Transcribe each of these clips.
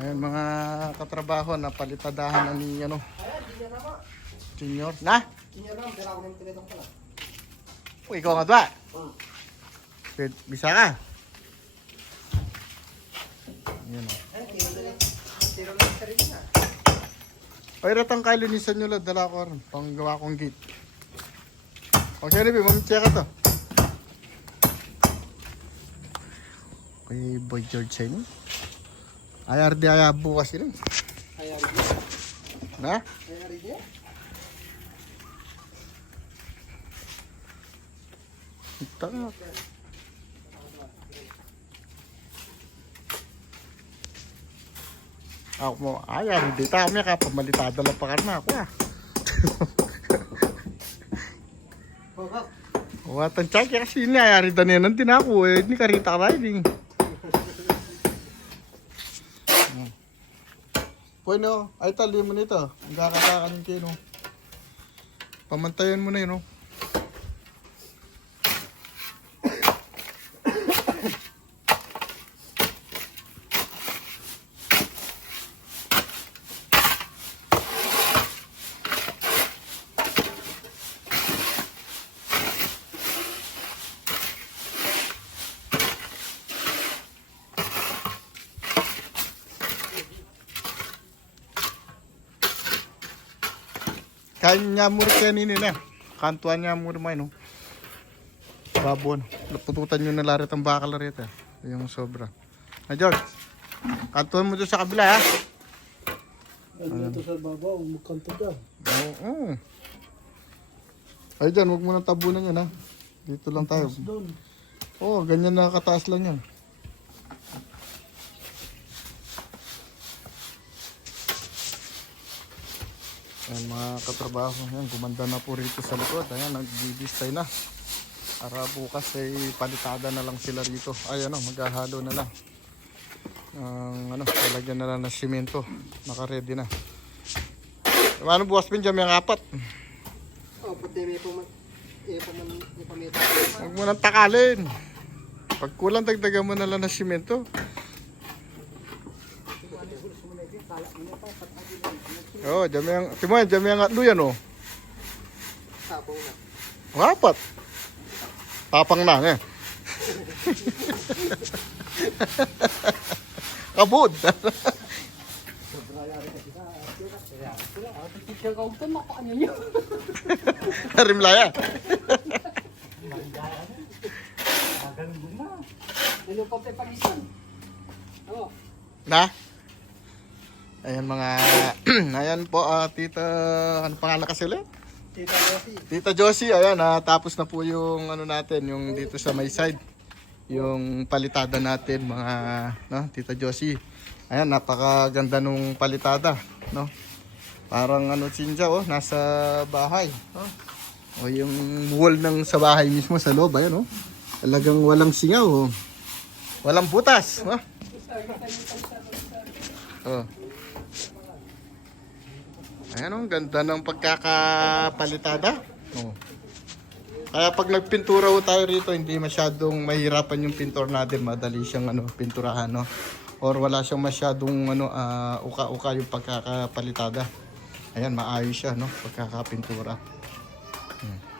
Ayan mga katrabaho na palitadahan na ni ano. Junior. Na? Uy, ikaw nga ba? Pwede, bisa ka? Ayan o. Ay, ratang kalinisan nyo lang. Dala ko rin. Panggawa kong gate. Okay, Ribi. Mamitsya ka to. Kay Boy George sa inyo. IRD ay bukas sila. eh. Na? Ito nga. Ako mo, ay, hindi kami ka, pamalitada lang pa ka na ako ah. Watan chay kaya kasi ini ayari danenan din ako eh. Ini karita ka riding. Bueno, ay tali mo nito. Ang kakatakan yung kino. Pamantayan mo na yun, oh. Kain niya mur kayo nini na. Kantuan niya mur mo no. Babon. Pututan nyo na larit ang bakal rito. Yung sobra. Na George. Kantuan mo doon sa kabila ha. Ano ito sa baba, magkanto ka. Oo. Ay dyan, huwag mo nang tabunan yan ha. Dito lang tayo. Oo, ganyan na kataas lang yan. Ayan mga katrabaho, yan, gumanda na po rito sa likod. Ayan, nag-distay na. Para bukas ay palitada na lang sila rito. Ay ano, maghahalo na lang. Ang ano, talagyan na lang ng simento. Naka-ready na. Ano bukas pin dyan, may apat. Oh, puti may pumat. Huwag mo nang takalin. Pag kulang, dagdagan mo na lang ng simento. Oo, oh, dyan may ang, timo yan, dyan may ang atlo yan oh. Tapong na. Apat. Tapang na eh. Kabod. Siyang kauntan, makaano niyo. Rimlaya. Ano pa pepalisan? Oh, Na? Ayan mga, ayan po, ah, tita, ano pangalan kasi ulit? Tita Rosie. Tita Josie, ayan, ah, tapos na po yung ano natin, yung dito sa may side. Yung palitada natin, mga, no, Tita Josie. Ayan, napakaganda nung palitada, no? Parang ano sinja, oh, nasa bahay. Oh. O yung wall ng sa bahay mismo sa loob, ayan, oh. Talagang walang singaw, oh. Walang butas, oh. Oh. Ayan, oh, ganda ng pagkakapalitada. Oh. Kaya pag nagpintura ho tayo rito, hindi masyadong mahirapan yung pintor natin. Madali siyang ano, pinturahan, no? Or wala siyang masyadong ano, ah, uka-uka yung pagkakapalitada. Ayan, maayos siya, no? Pagkakapintura. Hmm.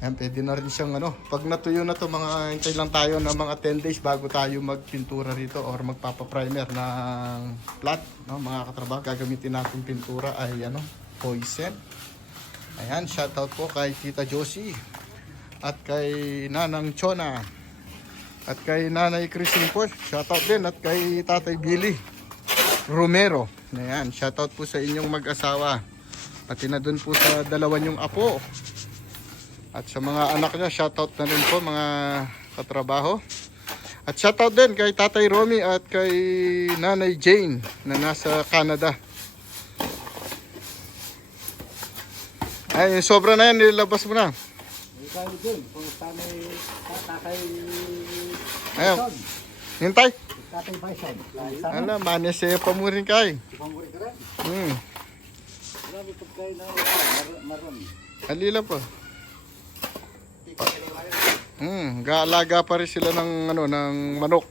Ayan, pwede na rin siyang ano. Pag natuyo na to, mga hintay lang tayo ng mga 10 days bago tayo magpintura rito or magpapaprimer ng plat. No? Mga katrabaho, gagamitin natin pintura ay ano, poison. Ayan, shoutout po kay Tita Josie at kay Nanang Chona at kay Nanay Christine po. Shoutout din at kay Tatay Billy Romero. Ayan, shoutout po sa inyong mag-asawa. Pati na dun po sa dalawa niyong apo. At sa mga anak niya, shoutout na rin po mga katrabaho. At shoutout din kay Tatay Romy at kay Nanay Jane na nasa Canada. Ay, sobra na yan, nilabas mo na. Ayun, hintay. tatay Bison. Ala, manis eh, pamurin kay. Panguri ka rin? Hmm, Grabe pagkain na maron. alila pa. Hmm, gaalaga pa rin sila ng ano ng manok.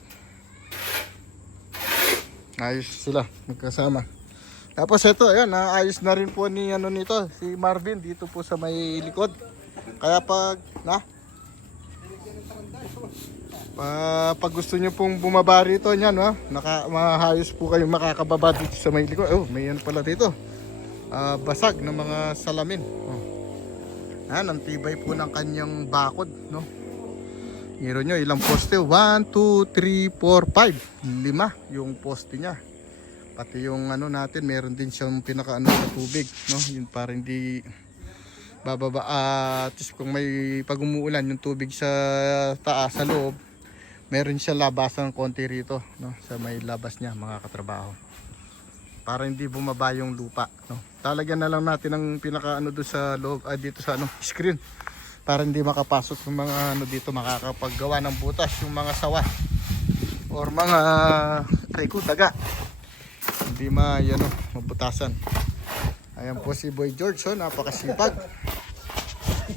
Ayos sila, magkasama. Tapos ito, ayan, naayos na rin po ni ano nito, si Marvin dito po sa may likod. Kaya pag na pa, pag gusto niyo pong bumaba rito niyan, no? Naka mahayos po kayo makakababa dito sa may likod. Oh, may ano pala dito. Ah, basag ng mga salamin. Oh. Ayan, ang tibay po ng kanyang bakod, no? Hiro nyo, ilang poste? 1, 2, 3, 4, 5. Lima yung poste niya. Pati yung ano natin, meron din siyang pinakaano sa tubig, no? Yun para hindi bababa. At least kung may pag umuulan yung tubig sa taas, sa loob, meron siya labasan ng konti rito, no? Sa may labas niya, mga katrabaho. Para hindi bumaba yung lupa, no? Talagyan na lang natin ang pinakaano doon sa loob, ah, dito sa ano, screen para hindi makapasok yung mga ano dito makakapaggawa ng butas yung mga sawa or mga reko daga hindi ma ano, mabutasan. Ayan po si Boy George oh, napakasipag.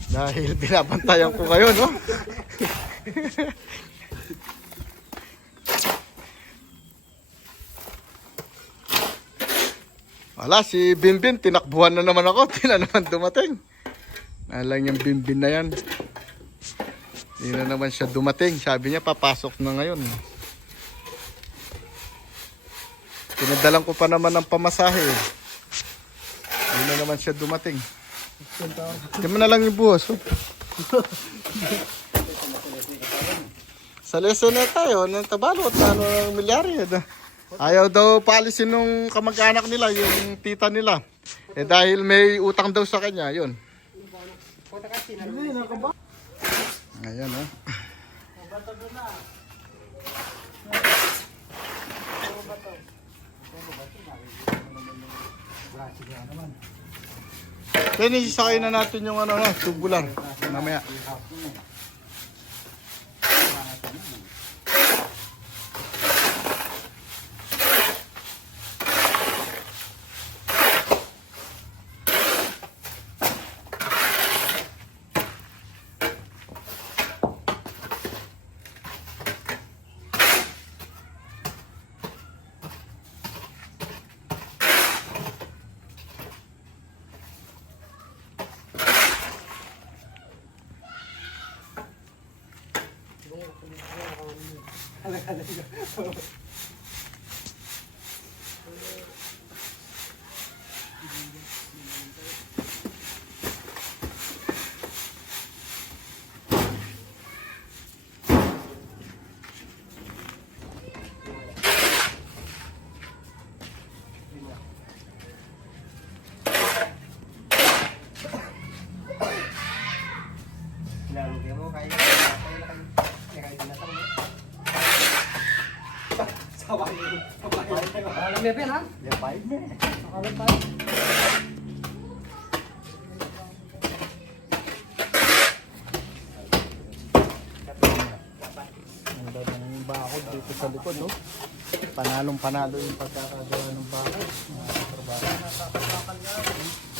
Dahil binabantayan ko kayo no wala si Binbin tinakbuhan na naman ako di na naman dumating alang yung bimbin na yan. Hindi na naman siya dumating. Sabi niya papasok na ngayon. Pinadalan ko pa naman ng pamasahe. Hindi na naman siya dumating. Hindi mo na lang yung buhos. Oh. Sa lesson na tayo, ng tabalot ano milyari. Ayaw daw paalisin nung kamag-anak nila, yung tita nila. Eh dahil may utang daw sa kanya, yun. Ayan oh. Kaya nisisakay na natin yung ano tubular. Mamaya. 看了看了个 Alam niya pin ha? Yung five na eh. Alam five. Ang dami ng bakod dito sa likod no? Panalong panalo yung pagkakagawa ng bakod. Mga trabaho. Nakakakakal nga.